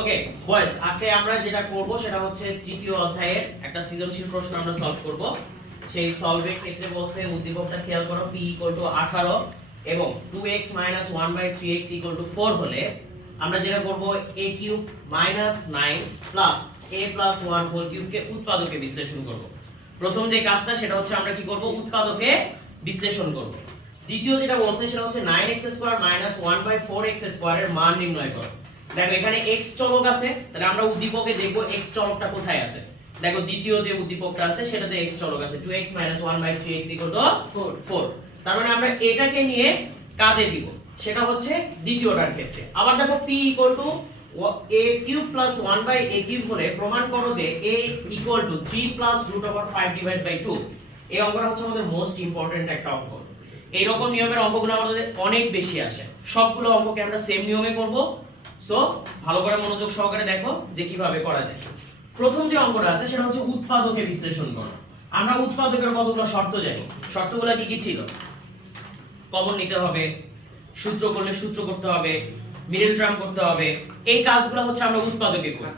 ওকে বয়েস, আজকে আমরা যেটা করব সেটা হচ্ছে তৃতীয় অধ্যায়ের একটা সৃজনশীল প্রশ্ন আমরা সলভ করব। সেই সলভের ক্ষেত্রে বলছে উদ্দীপকটা খেয়াল করো p 18 এবং 2x 1/3x 4 হলে আমরা যেটা করব a³ - 9 a + 1 হোল কিউব কে উৎপাদকে বিশ্লেষণ করব। প্রথম যে কাজটা সেটা হচ্ছে আমরা কি করব, উৎপাদকে বিশ্লেষণ করব। দ্বিতীয় যেটা বলছে সেটা হচ্ছে 9x² - 1/4x² এর মান নির্ণয় করো। দেখো এখানে x চলক আছে, তাহলে আমরা উদ্দীপকে দেখব x চলকটা কোথায় আছে। দেখো দ্বিতীয় যে উদ্দীপকটা আছে সেটাতে x চলক আছে 2x - 1/3x 4। তার মানে আমরা এটাকে নিয়ে কাজে দিব, সেটা হচ্ছে দ্বিতীয়টার ক্ষেত্রে। আবার দেখো p a³ + 1/a³ হলে প্রমাণ করো যে a = 3 + √5/2। এই অঙ্কটা হচ্ছে আমাদের মোস্ট ইম্পর্টেন্ট একটা অঙ্ক। এই রকম নিয়মের অঙ্কগুলো আমাদের অনেক বেশি আসে, সবগুলো অঙ্ককে আমরা সেম নিয়মে করব। সো ভালো করে মনোযোগ সহকারে দেখো যে কিভাবে করা যায়। প্রথম যে অঙ্কটা আছে সেটা হচ্ছে উৎপাদকে বিশ্লেষণ করো। আমরা উৎপাদকের কতগুলো শর্ত জানি। শর্তগুলো কি কি ছিল? কমন নিতে হবে, সূত্র করলে সূত্র করতে হবে, মিডল টার্ম করতে হবে। এই কাজগুলো হচ্ছে আমরা উৎপাদকে করি।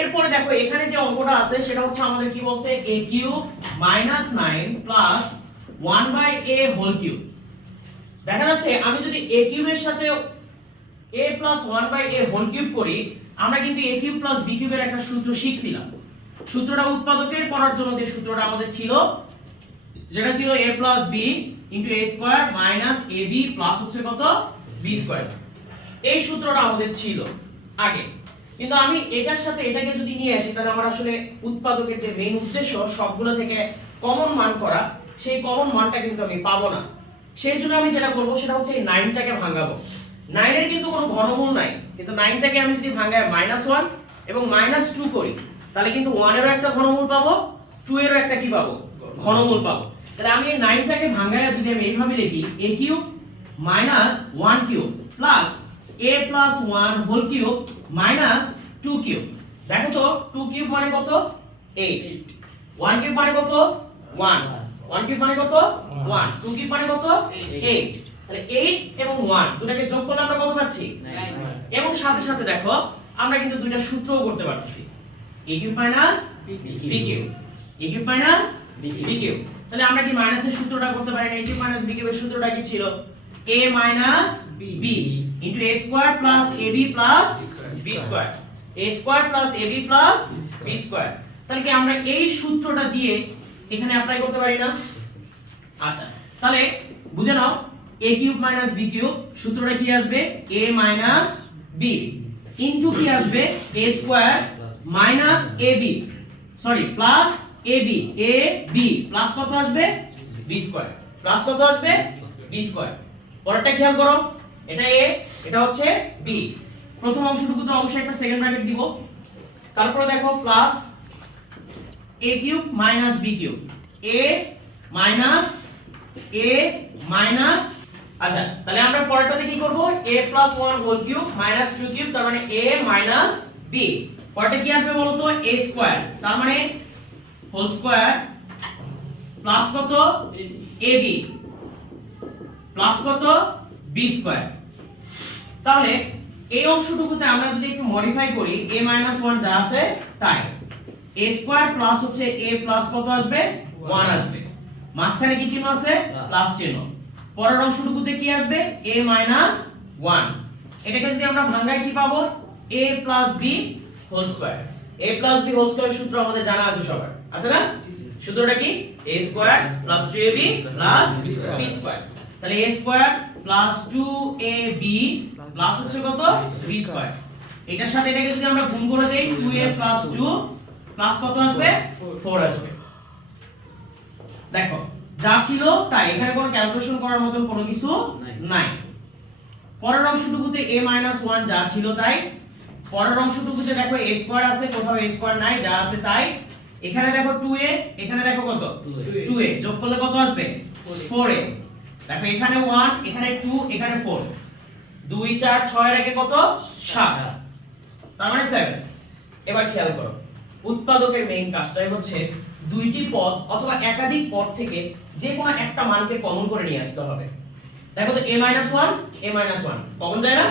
এরপরে দেখো এখানে যে অঙ্কটা আছে সেটা হচ্ছে আমাদের কি বলছে, a³ - 9 + 1/a হোল কিউব। দেখা যাচ্ছে আমি যদি a³ এর সাথে a + 1/a হোল কিউব করি, আমরা কিন্তু a³ + b³ এর একটা সূত্র শিখছিলাম। সূত্রটা উৎপাদকের করার জন্য যে সূত্রটা আমাদের ছিল, যেটা ছিল a + b * a² - ab plus হচ্ছে কত b²। এই সূত্রটা আমাদের ছিল আগে, কিন্তু আমি এটার সাথে এটাকে যদি নিয়ে আসি তাহলে আমার আসলে উৎপাদকের যে মেইন উদ্দেশ্য সবগুলো থেকে কমন মান করা, সেই কমন মানটা কিন্তু আমি পাবো না। সেই জন্য আমি যেটা করব সেটা হচ্ছে এই 9টাকে ভাঙাবো। 9 এর কিন্তু কোনো ঘনমূল নাই, কিন্তু 9টাকে আমি যদি ভাঙায় -1 এবং -2 করি তাহলে কিন্তু 1 এরও একটা ঘনমূল পাবো, 2 এরও একটা কি পাবো, ঘনমূল পাবো। তাহলে আমি এই 9টাকে ভাঙায় যদি আমি এইভাবে লিখি a³ - 1³ plus a + 1 whole cube minus 2 cube. দেখো তো 2 কিউব মানে কত, 8। 1 কিউব মানে কত, 1। 1 কিউব মানে কত, 1। 2 কিউব মানে কত, 8। তাহলে 8 এবং 1 দুটাকে যোগ করলে আমরা কত পাচ্ছি, 9। এবং সাথে সাথে দেখো আমরা কিন্তু দুইটা সূত্রও করতে পারতেছি, a³ - b³ a³ - b³ তাহলে আমরা কি মাইনাসের সূত্রটা করতে পারি না? a³ - b³ এর সূত্রটা কি ছিল, a - b * a² + ab + b², a² + ab + b²। তাহলে কি আমরা এই সূত্রটা দিয়ে এখানে অ্যাপ্লাই করতে পারি না? আচ্ছা তাহলে বুঝে নাও, a³ - b³ সূত্রটা কি আসবে, a - b ইনটু কি আসবে, a² - ab sorry plus ab plus কত আসবে, b² প্লাস কত আসবে, b²। পরেরটা খেয়াল করো, এটা a, এটা হচ্ছে b। প্রথম অংশটুকুতে অবশ্যই একটা সেকেন্ড ব্র্যাকেট দিব। তারপরে দেখো প্লাস a³ - b³ a আচ্ছা তাহলে আমরা পরেরটাতে কি করব, a + 1 whole cube minus 2 cube, তার মানে a - b। পরেরটা কি আসবে বলো তো, a², তার মানে হোল স্কয়ার প্লাস কত, ab প্লাস কত, b²। তাহলে এই অংশটুকুতে আমরা যদি একটু মডিফাই করি, a - 1 যা আছে তাই, a² প্লাস হচ্ছে a প্লাস কত আসবে, 1 আসবে। মাঝখানে কি চিহ্ন আছে, প্লাস চিহ্ন। পরের অংশটুকুতে কি আসবে, a - 1। এটাকে যদি আমরা ভাঙাই কি পাবো, a + b whole square. a + b whole square সূত্র আমাদের জানা আছে সবার, আছে না? সূত্রটা কি, a² + 2ab + b²। তাহলে a² + 2ab প্লাস হচ্ছে কত, b²। এটার সাথে এটাকে যদি আমরা গুণ করে দেই, 2a + 2 প্লাস কত আসবে, 4 আসবে। দেখো যা ছিল তাই, এখানে কোনো ক্যালকুলেশন করার মতো কোনো কিছু নাই। পরের অংশটুকুতে a - 1 যা ছিল তাই। পরের অংশটুকুতে দেখো a² আছে, কোথাও a² নাই, যা আছে তাই। এখানে দেখো 2a, এখানে দেখো কত, 2a যোগ করলে কত আসবে, 4a। দেখো এখানে 1, এখানে 2, এখানে 4, 2 4 6 এর আগে কত, 7, তার মানে 7। এবার খেয়াল করো, উৎপাদকের মেইন কাজটাই হচ্ছে দুইটি পদ অথবা একাধিক পদ থেকে যে কোনো একটা মানকে কমন করে নিয়ে আসতে হবে। দেখো তো a - 1 কমন যায় না,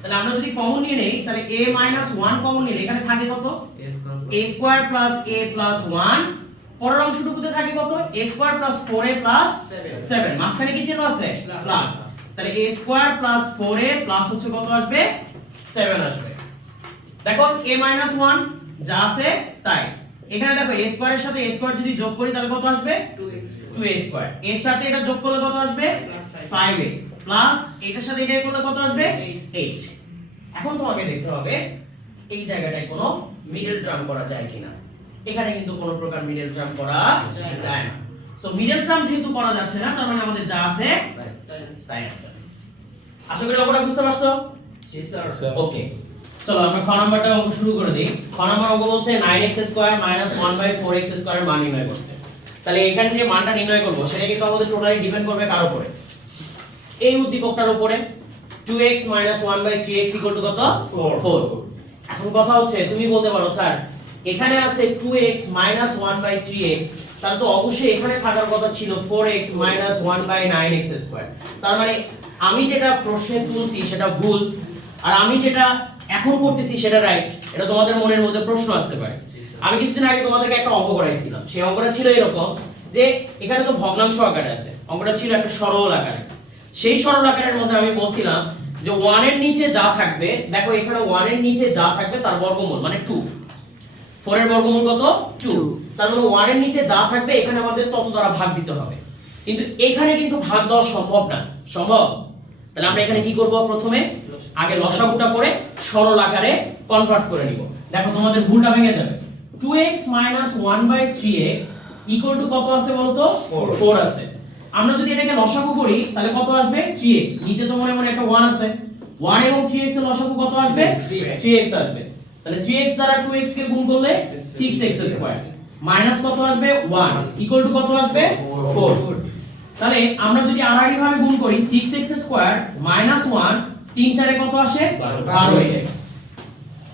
তাহলে আমরা যদি কমন নিয়ে নেই তাহলে a - 1 কমন নিলে এখানে থাকে কত a square plus a plus 1 পরের অংশটুকুতে থাকে কত a square plus 4a plus 7 মাঝখানে কি চিহ্ন আছে প্লাস তাহলে a square plus 4a plus হচ্ছে কত আসবে 7 আসবে দেখো a - 1 যা আছে তাই এখানে দেখো a স্কয়ারের সাথে a স্কয়ার যদি যোগ করি তাহলে কত আসবে 2a স্কয়ার এর সাথে এটা যোগ করলে কত আসবে 5a প্লাস এটার সাথে এটা করলে কত আসবে 8 এখন তোমাকে দেখতে হবে এই জায়গাটায় কোনো মিডল টার্ম করা যায় কিনা এখানে কিন্তু কোনো প্রকার মিডল টার্ম করা যায় না সো মিডল টার্ম যেহেতু করা যাচ্ছে না তার মানে আমাদের যা আছে তাই আছে আশা করি অঙ্কটা বুঝতে পারছো জি স্যার ওকে চলো আমরা খ নাম্বারটা অঙ্ক শুরু করে দেই খ নাম্বার অঙ্ক বলছে 9x² - 1/4x² এর মান নির্ণয় করতে তাহলে এখানে যে মানটা নির্ণয় করব সেটা কিন্তু আমাদের টোটালি ডিপেন্ড করবে কার উপরে এই উদ্দীপকটার উপরে 2x - 1/3x কত 4 এখন কথা হচ্ছে তুমি বলতে পারো স্যার এখানে আছে 2x - 1/3x তাহলে তো অবশ্যই এখানে থাকার কথা ছিল 4x - 1/9x²। তার মানে আমি যেটা প্রশ্নে তুলছি সেটা ভুল আর আমি যেটা এখন করতেছি সেটা রাইট এটা তোমাদের মনের মধ্যে প্রশ্ন আসতে পারে আমি কিছুদিন আগে তোমাদেরকে একটা অঙ্ক করাইছিলাম সেই অঙ্কটা ছিল এরকম যে এখানে তো ভগ্নাংশ আকারে আছে অঙ্কটা ছিল একটা সরল আকারে সেই সরল আকারের মধ্যে আমি বলছিলাম যে 1 এর নিচে যা থাকবে দেখো এখানে 1 এর নিচে যা থাকবে তার বর্গমূল মানে 2 4 এর বর্গমূল কত 2 তার মানে 1 এর নিচে যা থাকবে এখানে আমাদের তত দ্বারা ভাগ দিতে হবে কিন্তু এখানে কিন্তু ভাগ দেওয়া সম্ভব না সম্ভব তাহলে আমরা এখানে কি করব প্রথমে আগে লসাগুটা করে সরল আকারে কনভার্ট করে নিব দেখো তোমাদের ভুলটা ভেঙে যাবে 2x - 1/3x কত আছে বলো তো 4 আছে আমরা যদি এটাকে লসাগু করি তাহলে কত আসবে 3x নিচে তো মনে মনে একটা 1 আছে 1 এবং 3x এর লসাগু কত আসবে 3x আসবে তাহলে 3x দ্বারা 2x কে গুণ করলে 6x² মাইনাস কত আসবে 1 কত আসবে 4 তাহলে আমরা যদি আড়াআড়ি ভাবে গুণ করি 6x² - 1 3 4 এ কত আসে 12x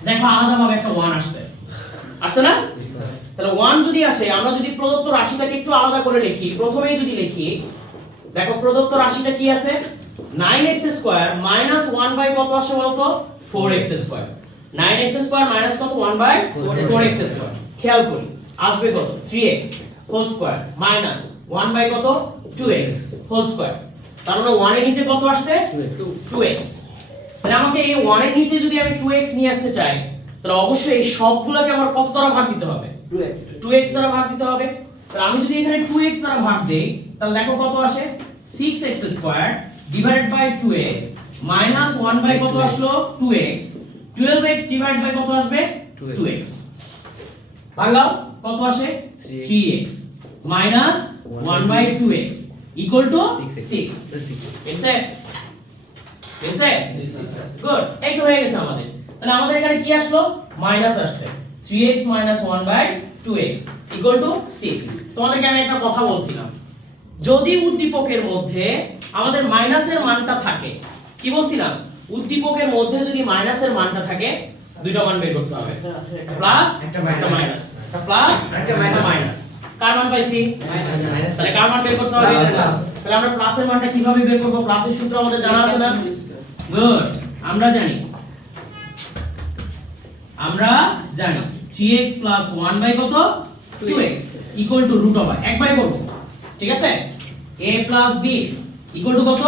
দেখো আলাদাভাবে একটা 1 আসছে আসছে না তাহলে 1 যদি আসে আমরা যদি প্রদত্ত রাশিটাকে একটু আলাদা করে লিখি প্রথমেই যদি লিখি দেখো প্রদত্ত রাশিটা কি আছে 9x² - 1 বাই কত আসে বলো তো 4x² 9x² মাইনাস কত 1 বাই 4x² খেয়াল করি আসবে কত 3x whole square minus 1 by কত 2x হোল স্কয়ার তার মানে 1 এর নিচে কত আসছে 2x তাহলে আমাকে এই 1 এর নিচে যদি আমি 2x নিয়ে আসতে চাই তাহলে অবশ্যই এই সবগুলোকে আমার কত দ্বারা ভাগ দিতে হবে 2x দ্বারা ভাগ দিতে হবে তাহলে আমি যদি এখানে 2x দ্বারা ভাগ দেই তাহলে দেখো কত আসে 6x² divided by 2x minus 1 by কত আসলো 2x 12x ডিভাইড বাই কত আসবে 2x ভাঙাও কত আসে 3x minus 1 by 2x equal to 6 এসে এসে গুড এই তো হয়ে গেছে আমাদের তাহলে আমাদের এখানে কি আসলো মাইনাস আসছে 3x - 1 by 2x equal to 6 তোমাদেরকে আমি একটা কথা বলছিলাম যদি উদ্দীপকের মধ্যে আমাদের মাইনাসের মানটা থাকে কি বলছিলাম উদ্দীপকের মধ্যে যদি মাইনাসের মানটা থাকে দুইটা মান বের করতে হবে প্লাস একটা মাইনাস একটা প্লাস একটা মাইনাস কার মান পাইছি মাইনাস তাহলে কার মান বের করতে হবে তাহলে আমরা প্লাসের মানটা কিভাবে বের করব প্লাসের সূত্র আমাদের জানা আছে না গুড আমরা জানি 3x + 1 বাই কত 2x equal to root over একবারে করব ঠিক আছে a + b ইকুয়াল টু কত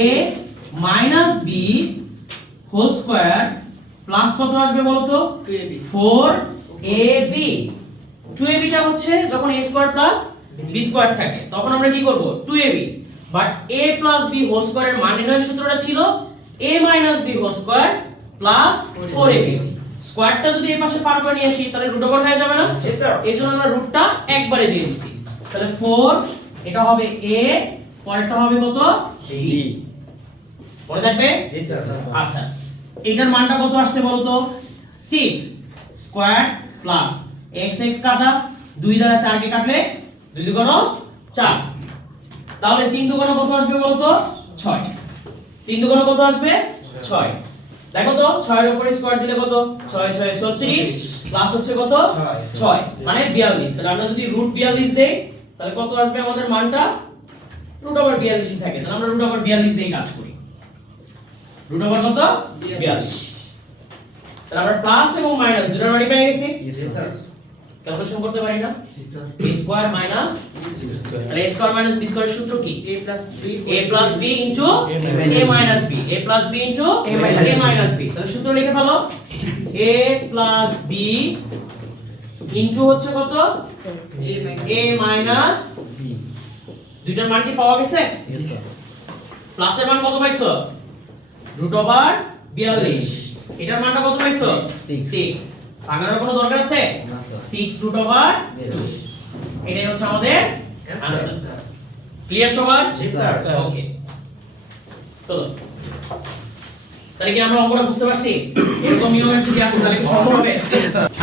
a - b whole square plus কত আসবে বলো তো 4ab 2ab টা হচ্ছে যখন a square plus b square থাকে তখন আমরা কি করব 2ab but a + b whole স্কয়ারের মান নির্ণয়ের সূত্রটা ছিল a - b whole square plus 4ab স্কয়ারটা যদি এই পাশে পার করে নিয়ে আসি তাহলে রুট ওভার হয়ে যাবে না জি স্যার এইজন্য আমরা রুটটা একবারে দিয়ে দিছি তাহলে 4 এটা হবে a পরেরটা হবে কত b মনে থাকবে জি স্যার আচ্ছা এটার মানটা কত আসছে বলো তো 6 স্কয়ার প্লাস x x কাটা 2 দ্বারা 4 কে কাটলে 2 2 গুণ 4 তাহলে 3 2 গুণ কত আসবে বলো তো 6 3 2 গুণ কত আসবে 6 দেখো তো 6 এর উপরে স্কয়ার দিলে কত 6 6 36 প্লাস হচ্ছে কত 6 মানে 42 তাহলে আমরা যদি রুট 42 দেই তাহলে কত আসবে আমাদের মানটা রুট ওভার 42 থাকে তাহলে আমরা রুট ওভার 42 দিয়ে কাজ করি রুট ওভার কত 42। তাহলে আমরা প্লাস এবং মাইনাস দুটোর মানে পেয়ে গেছি। ক্যালকুলেশন করতে পারি না a স্কয়ার মাইনাস তাহলে a স্কয়ার মাইনাস b স্কয়ারের সূত্র কি a plus b into a minus b a plus b into a minus b তাহলে সূত্র লিখে ফেলো a প্লাস b ইনটু হচ্ছে কত a মাইনাস b দুইটার মান কি পাওয়া গেছে यस স্যার প্লাসের মান কত পাইছো রুট ওভার 42 এটার মানটা কত পাইছো 6 ভাঙানোর কোনো দরকার আছে না স্যার 6 রুট ওভার 2 এটাই হচ্ছে আমাদের आंसर ক্লিয়ার সবার জি স্যার ওকে চলো তাহলে কি আমরা অঙ্কটা বুঝতে পারছি এরকম নিয়মে যদি আসে তাহলে কি সহজ হবে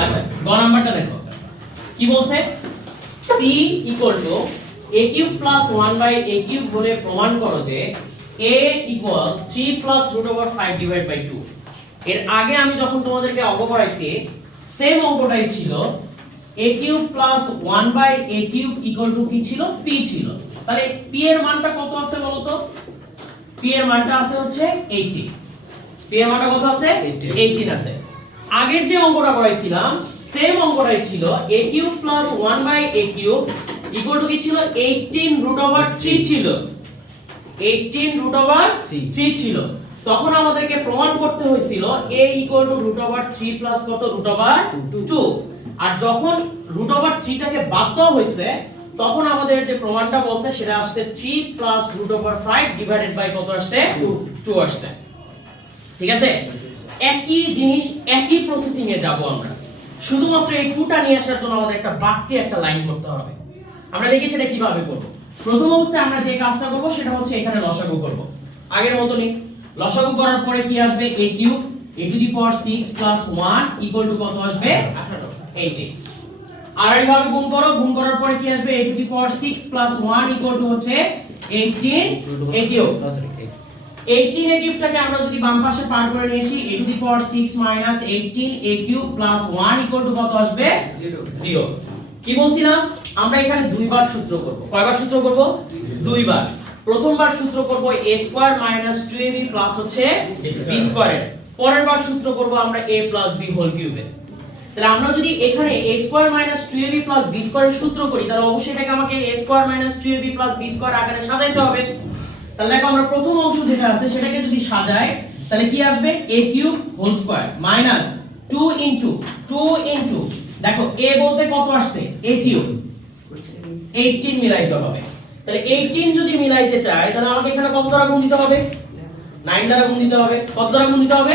আচ্ছা গ নাম্বারটা দেখো কি বলছে p a cube plus 1 a cube বলে প্রমাণ করো যে a 3 plus root over 5 divide by 2 এর আগে আমি যখন তোমাদেরকে অঙ্ক করাইছি সেম অঙ্কটাই ছিল a cube plus 1 a cube equal to কি ছিল p ছিল তাহলে p এর মানটা কত আছে বলো তো p এর মানটা আছে হচ্ছে 80 p এর মানটা কত আছে 18 আছে আগের যে অঙ্কটা করাইছিলাম সেম অঙ্কটাই ছিল a cube plus 1 a cube equal to কি ছিল 18 রুট ওভার 3 ছিল 18 রুট ওভার 3 ছিল তখন আমাদেরকে প্রমাণ করতে হয়েছিল a equal to root over 3 plus কত রুট ওভার 2 আর যখন রুট ওভার 3 টাকে বাদ দেওয়া হয়েছে তখন আমাদের যে প্রমাণটা বলছে সেটা আসছে 3 plus root over 5 divided by কত আসছে 2 আসছে ঠিক আছে একই জিনিস একই প্রসেসিং এ যাব আমরা শুধুমাত্র এই 2টা নিয়ে আসার জন্য আমাদের একটা বাড়তি একটা লাইন করতে হবে আমরা দেখি সেটা কিভাবে করব প্রথম অবস্থায় আমরা যে কাজটা করব সেটা হচ্ছে এখানে লসাগু করব আগের মতই লসাগু করার পরে কি আসবে a cube a to the power 6 plus 1 equal to কত আসবে 18 আর এইভাবে গুণ করো গুণ করার পরে কি আসবে a to the power 6 plus 1 equal to হচ্ছে 18 a কিউব 18 a কিউবটাকে আমরা যদি বাম পাশে পার করে নিয়ে আসি a to the power 6 minus 18 a cube plus 1 equal to কত আসবে 0 কি বলছিলাম আমরা এখানে দুইবার সূত্র করব কয়বার সূত্র করব দুইবার প্রথমবার সূত্র করব a square minus 2ab plus হচ্ছে b স্কয়ার পরের বার সূত্র করব আমরা a প্লাস b হোল কিউবে তাহলে আমরা যদি এখানে a square minus 2ab plus b স্কয়ারের সূত্র করি তাহলে অবশ্যই এটাকে আমাকে a square minus 2ab plus b square আকারে সাজাইতে হবে তাহলে দেখো আমরা প্রথম অংশ যেটা আছে সেটাকে যদি সাজাই তাহলে কি আসবে a cube whole square minus 2 into দেখো a বলতে কত আসছে a কিউব 18 মিলাইতে হবে তাহলে 18 যদি মিলাইতে চাই তাহলে আমাকে এখানে কত দ্বারা গুণ দিতে হবে 9 দ্বারা গুণ দিতে হবে কত দ্বারা গুণ দিতে হবে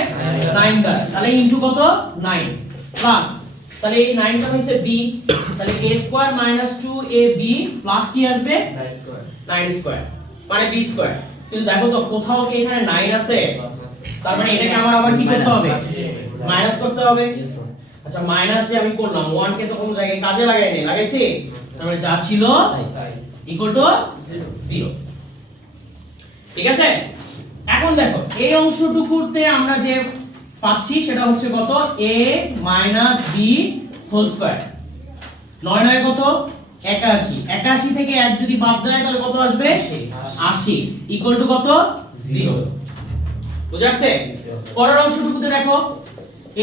9 দ্বারা তাহলে ইনটু কত 9 প্লাস তাহলে এই 9 টা হইছে b তাহলে a square minus 2ab plus কি আসবে 9 স্কয়ার মানে b স্কয়ার কিন্তু দেখো তো কোথাও কি এখানে 9 আছে তার মানে এটাকে আমার আবার কি করতে হবে মাইনাস করতে হবে আচ্ছা মাইনাস যে আমি করলাম 1 কে তো কোন জায়গায় কাজে লাগাই নাই লাগাইছি তার মানে যা ছিল তাই ইকুয়াল টু 0 ঠিক আছে এখন দেখো এই অংশটুকুতে আমরা যে পাচ্ছি সেটা হচ্ছে কত a b হোল স্কয়ার 9 9 কত 81 81 থেকে 1 যদি বাদ যায় তাহলে কত আসবে 80 ইকুয়াল টু কত 0 বুঝা আসছে পরের অংশটুকুতে দেখো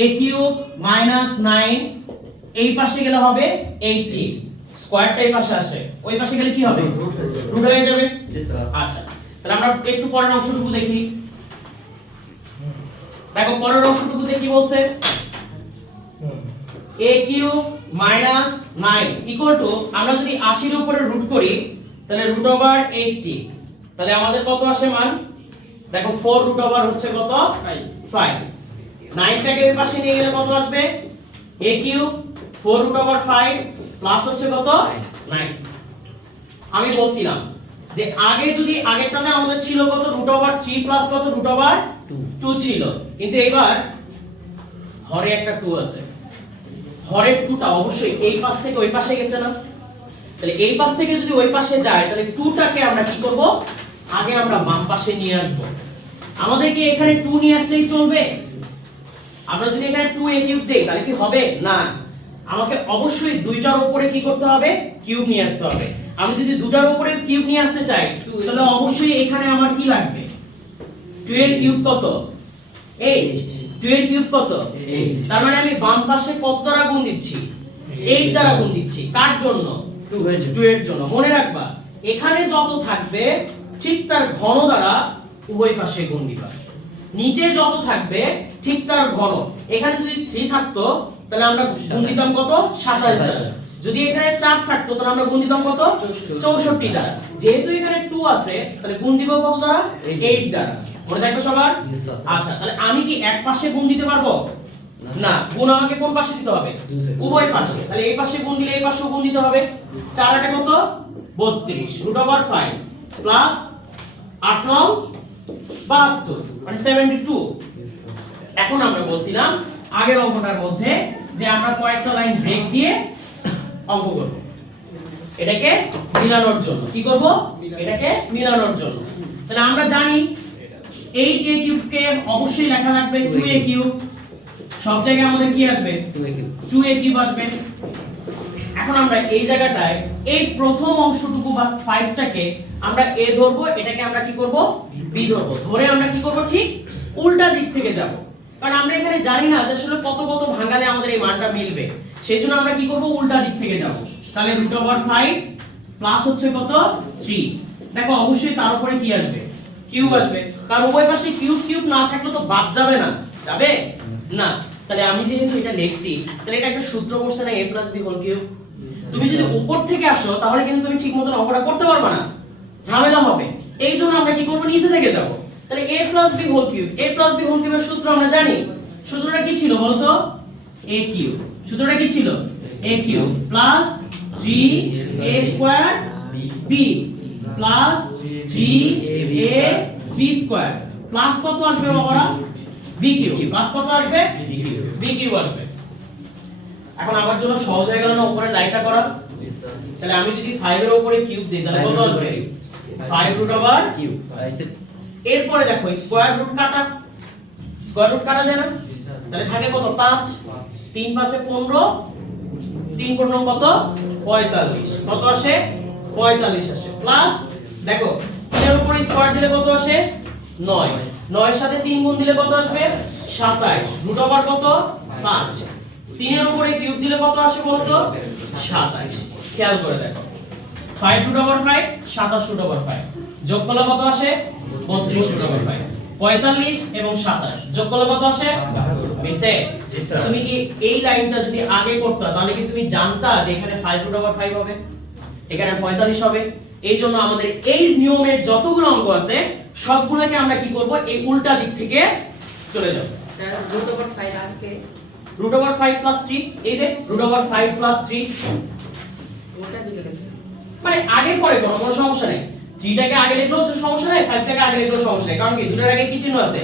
a কিউব মাইনাস 9 এই পাশে গেলে হবে 80 স্কয়ারটা এই পাশে আসে ওই পাশে গেলে কি হবে রুট হয়ে যাবে জি স্যার আচ্ছা তাহলে আমরা একটু পরের অংশটুকু দেখি দেখো পরের অংশটুকুতে কি বলছে a cube minus 9 equal to আমরা যদি 80 এর উপরে রুট করি তাহলে রুট ওভার 80 তাহলে আমাদের কত আসে মান দেখো 4 রুট ওভার হচ্ছে কত 5 9 টাকে ওই পাশে নিয়ে গেলে কত আসবে a cube 4 root over 5 plus হচ্ছে কত 9 আমি বলছিলাম যে আগে যদি আগেরটাতে আমাদের ছিল কত রুট ওভার 3 প্লাস কত রুট ওভার 2 ছিল কিন্তু এবার হরে একটা 2 আছে হরের 2টা অবশ্যই এই পাশ থেকে ওই পাশে গেছে না তাহলে এই পাশ থেকে যদি ওই পাশে যায় তাহলে 2টাকে আমরা কি করব আগে আমরা বাম পাশে নিয়ে আসব আমাদেরকে এখানে 2 নিয়ে আসলেই চলবে আমরা যদি এখানে 2 a কিউব দেই তাহলে কি হবে না আমাকে অবশ্যই দুইটার উপরে কি করতে হবে কিউব নিয়ে আসতে হবে আমি যদি দুটার উপরে কিউব নিয়ে আসতে চাই তাহলে অবশ্যই এখানে আমার কি লাগবে 2 এর কিউব কত 8 2 এর কিউব কত 8 তার মানে আমি বাম পাশে কত দ্বারা গুণ দিচ্ছি 8 দ্বারা গুণ দিচ্ছি কার জন্য 2 এর জন্য মনে রাখবা এখানে যত থাকবে ঠিক তার ঘন দ্বারা উভয় পাশে গুণ দিবা নিচে যত থাকবে ঠিক তার ঘন এখানে যদি 3 থাকতো তাহলে আমরা গুণ দিতাম কত 27 দ্বারা যদি এখানে 4 থাকতো তাহলে আমরা গুণ দিতাম কত 64 দ্বারা যেহেতু এখানে 2 আছে তাহলে গুণ দিব কত দ্বারা 8 দ্বারা মনে থাকবে সবার আচ্ছা তাহলে আমি কি এক পাশে গুণ দিতে পারবো না গুণ আমাকে কোন পাশে দিতে হবে উভয় পাশে তাহলে এই পাশে গুণ দিলে এই পাশেও গুণ দিতে হবে 4 8 কত 32 √5 প্লাস 8 9 72 মানে 72 এখন আমরা বলছিলাম আগের অঙ্কটার মধ্যে যে আমরা কয়েকটা লাইন ব্রেক দিয়ে অঙ্ক করব এটাকে মিলানোর জন্য কি করব এটাকে মিলানোর জন্য তাহলে আমরা জানি 8a কিউব কে অবশ্যই লেখা লাগবে 2a কিউব সব জায়গায় আমাদের কি আসবে 2a কিউব আসবে এখন আমরা এই জায়গাটায় এই প্রথম অংশটুকু বা 5 টাকে আমরা a ধরবো এটাকে আমরা কি করব b ধরবো ধরে আমরা কি করব ঠিক উল্টা দিক থেকে যাব কারণ আমরা এখানে জানি না যে আসলে কত কত ভাঙালে আমাদের এই মানটা মিলবে সেইজন্য আমরা কি করব উল্টা দিক থেকে যাব তাহলে √5 প্লাস হচ্ছে কত 3 দেখো অবশ্যই তার উপরে কি আসবে কিউব আসবে কারণ উভয় পাশে কিউব কিউব না থাকলে তো বাদ যাবে না যাবে না তাহলে আমি যেহেতু এটা লিখছি তাহলে এটা একটা সূত্র পড়ছে না a + b হোল কিউব তুমি যদি উপর থেকে আসো তাহলে কিন্তু তুমি ঠিকমতো অঙ্কটা করতে পারবে না ঝামেলা হবে এইজন্য আমরা কি করব নিচে থেকে যাব তাহলে a + b whole cube a + b whole কিউবের সূত্র আমরা জানি সূত্রটা কি ছিল বলো তো a কিউব সূত্রটা কি ছিল a cube plus 3a² b plus 3ab square plus কত আসবে বাবারা b কিউব প্লাস কত আসবে b কিউব আসবে এখন আমার জন্য সহজ হয়ে গেল না উপরে লাইনটা করা তাহলে আমি যদি 5 এর উপরে কিউব দিই তাহলে কত আসবে 5 কিউব এরপরে দেখো স্কয়ার রুট কাটা যায় না তাহলে থাকে কত 5 3 5 এ 15 3 15 কত 45 কত আসে 45 আসে প্লাস দেখো 3 এর উপরে স্কয়ার দিলে কত আসে 9 9 এর সাথে 3 গুণ দিলে কত আসবে 27 রুট ওভার কত 5 3 এর উপরে কিউব দিলে কত আসে বলো তো 27 খেয়াল করে দেখো 5 √5 27 √5 যোগ করলে কত আসে 32 √5 45 এবং 27 যোগ করলে কত আসে মিলছে তুমি কি এই লাইনটা যদি আগে করতে তাহলে কি তুমি জানতা যে এখানে 5 √5 হবে এখানে 45 হবে এইজন্য আমাদের এই নিয়মের যতগুলো অঙ্ক আছে সবগুলোকে আমরা কি করব এই উল্টা দিক থেকে চলে যাব স্যার √5 আর কে √5 + 3 এই যে √5 + 3 ওটা দিকে দেখছেন মানে আগে পরে কোনো সমস্যা নেই 3 টাকে আগে লিখলেও সমস্যা নেই 5 টাকে আগে লিখলেও সমস্যা নেই কারণ কি দুটোর আগে কি চিহ্ন আছে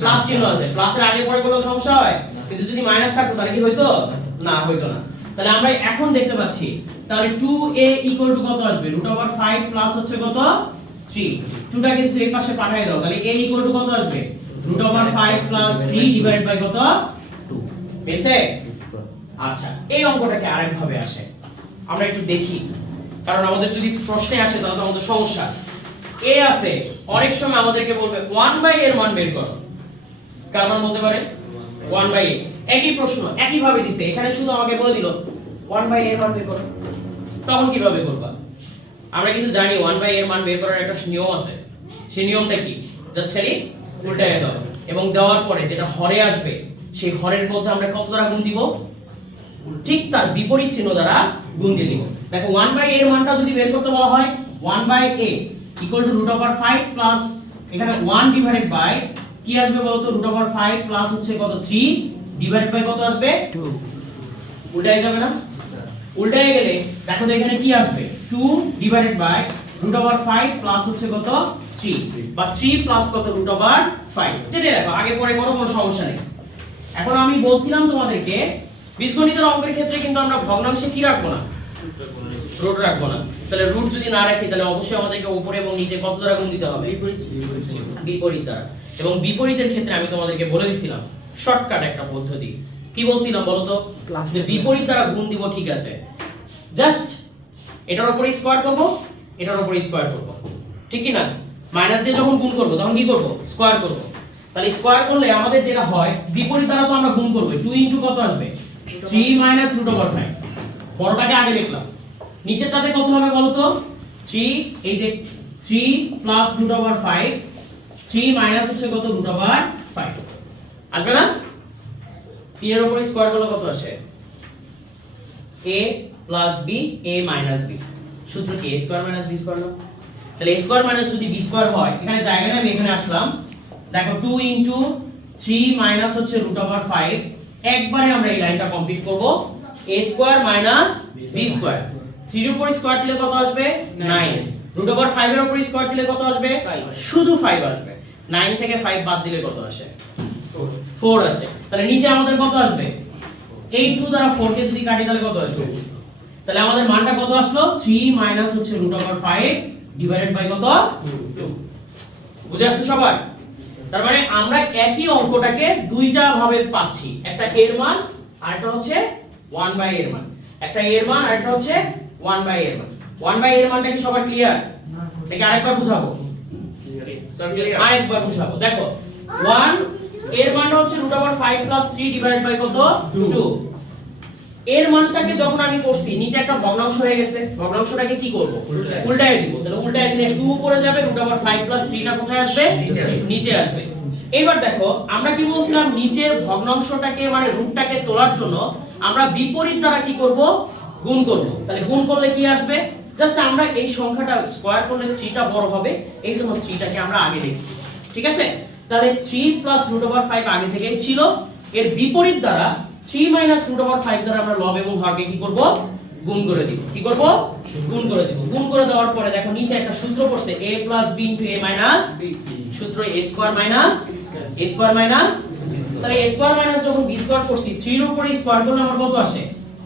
প্লাস চিহ্ন আছে প্লাসের আগে পরে কোনো সমস্যা হয় কিন্তু যদি মাইনাস থাকতো তাহলে কি হইতো না হইতো না তাহলে আমরা এখন দেখতে পাচ্ছি তাহলে 2a = কত আসবে √5 প্লাস হচ্ছে কত 3 2 টাকে যদি এই পাশে পাঠিয়ে দাও তাহলে a = কত আসবে √5 প্লাস 3 ডিভাইড বাই কত 2 পেছে আচ্ছা এই অঙ্কটাকে আরেক ভাবে আসে আমরা একটু দেখি কারণ আমাদের যদি প্রশ্নে আসে তাহলে তো আমাদের সমস্যা a আছে অনেক সময় আমাদেরকে বলবে 1/a এর মান বের করো কার মান বলতে পারে 1/a একই প্রশ্ন একই ভাবে দিছে এখানে শুধু আমাকে বলে দিল 1/a এর মান বের করো তখন কিভাবে করবা আমরা কিন্তু জানি 1/a এর মান বের করার একটা নিয়ম আছে সেই নিয়মটা কি জাস্ট খালি উল্টায় দাও এবং দেওয়ার পরে যেটা হরে আসবে সেই হরের মধ্যে আমরা কত দ্বারা গুণ দিব ঠিক তার বিপরীত চিহ্ন দ্বারা গুণ দিয়ে দিব দেখো 1/a এর মানটা যদি বের করতে বলা হয় 1/a = √5 প্লাস এখানে 1 ডিভাইডেড বাই কি আসবে বলো তো √5 প্লাস হচ্ছে কত 3 ডিভাইডেড বাই কত আসবে 2 উল্টায় যাবে না উল্টায় গেলে দেখো তো এখানে কি আসবে 2 ডিভাইডেড বাই √5 প্লাস হচ্ছে কত 3 বা 3 প্লাস কত √5 যেটা দেখো আগে পরে কোনো সমস্যা নেই এখন আমি বলছিলাম তোমাদেরকে বীজগণিতের অঙ্কের ক্ষেত্রে কিন্তু আমরা ভগ্নাংশে কি রাখবো না রুট রাখবো না তাহলে রুট যদি না রাখি তাহলে অবশ্যই আমাদেরকে উপরে এবং নিচে কত দ্বারা গুণ দিতে হবে বিপরীত দ্বারা এবং বিপরীতের ক্ষেত্রে আমি তোমাদেরকে বলে দিয়েছিলাম শর্টকাট একটা পদ্ধতি কি বলছিলাম বলো তো যে বিপরীত দ্বারা গুণ দিব ঠিক আছে জাস্ট এটার উপরে স্কয়ার করব এটার উপরে স্কয়ার করব ঠিক কি না মাইনাস দিয়ে যখন গুণ করব তখন কি করব স্কয়ার করব তাহলে স্কয়ার করলে আমাদের যেটা হয় বিপরীত দ্বারা তো আমরা গুণ করব 2 ইনটু কত আসবে 3 মাইনাস √5 বড়টাকে আগে লিখলাম নিচেরটাতে কত হবে বলো তো 3 এই যে 3 প্লাস √5 3 মাইনাস হচ্ছে কত √5 আসবে না 3 এর উপর স্কয়ার করলে কত আসে a plus b a minus b সূত্র কি a square minus b square না তাহলে a স্কয়ার মাইনাস যদি b স্কয়ার হয় এখানে জায়গা না আমি এখানে আসলাম দেখো 2 ইনটু 3 মাইনাস হচ্ছে √5 একবারে আমরা এই লাইনটা কমপ্লিট করব a square minus b square 3 এর উপর স্কয়ার দিলে কত আসবে 9 √5 এর উপর স্কয়ার দিলে কত আসবে শুধু 5 আসবে 9 থেকে 5 বাদ দিলে কত আসে 4 আসে তাহলে নিচে আমাদের কত আসবে এই 2 দ্বারা 4 কে যদি কাটি তাহলে কত আসবে তাহলে আমাদের মানটা কত আসলো 3 মাইনাস হচ্ছে √5 ডিভাইডেড বাই কত 2 বুঝে আসছে সবার তার মানে আমরা একই অঙ্কটাকে দুইটা ভাবে পাচ্ছি একটা এর মান আর একটা হচ্ছে 1 বাই এর মান একটা এর মান আর একটা হচ্ছে 1 বাই এর মান 1 বাই এর মানটা কি সবার ক্লিয়ার দেখি আরেকবার বুঝাবো আরেকবার বুঝাবো দেখো 1 এর মানটা হচ্ছে √5 3 ডিভাইডেড বাই কত 2 এর মানটাকে যখন আমি করছি নিচে একটা ভগ্নাংশ হয়ে গেছে ভগ্নাংশটাকে কি করব উল্টায় দিব তাহলে উল্টায় দিলে 2 উপরে যাবে √5 3 টা কোথায় আসবে নিচে আসবে এবার দেখো আমরা কি বলছিলাম নিচের ভগ্নাংশটাকে মানে রুটটাকে তোলার জন্য আমরা বিপরীত দ্বারা কি করব গুণ করব তাহলে গুণ করলে কি আসবে জাস্ট আমরা এই সংখ্যাটা স্কয়ার করলে 3 টা বড় হবে এইজন্য 3 টাকে আমরা আগে লিখছি ঠিক আছে তাহলে 3 √5 আগে থেকেই ছিল এর বিপরীত দ্বারা 3 মাইনাস √5 দ্বারা আমরা লব এবং হরকে কি করব গুণ করে দিব কি করব গুণ করে দিব গুণ করে দেওয়ার পরে দেখো নিচে একটা সূত্র পড়ছে a + b * a - b সূত্র a² - a² - তাহলে a² - যখন b² করছি 3 এর উপরে স্কয়ার করলে আমার কত আসে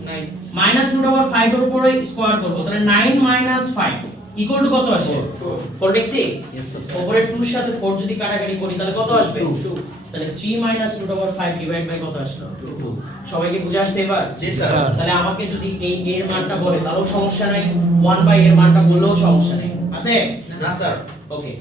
9 মাইনাস √5 এর উপরে স্কয়ার করব তাহলে 9 - 5 ইকুয়াল টু কত আসে 4 দেখছি উপরে 2 এর সাথে 4 যদি কাটাকাটি করি তাহলে কত আসবে 2 তাহলে 3 মাইনাস √5 ডিভাইড বাই কত আসলো 2 সবাইকে বুঝে আসছে এবার জি স্যার তাহলে আমাকে যদি এই এর মানটা বলে তাহলেও সমস্যা নাই 1 বাই এর মানটা বললেও সমস্যা নেই আছে না স্যার ওকে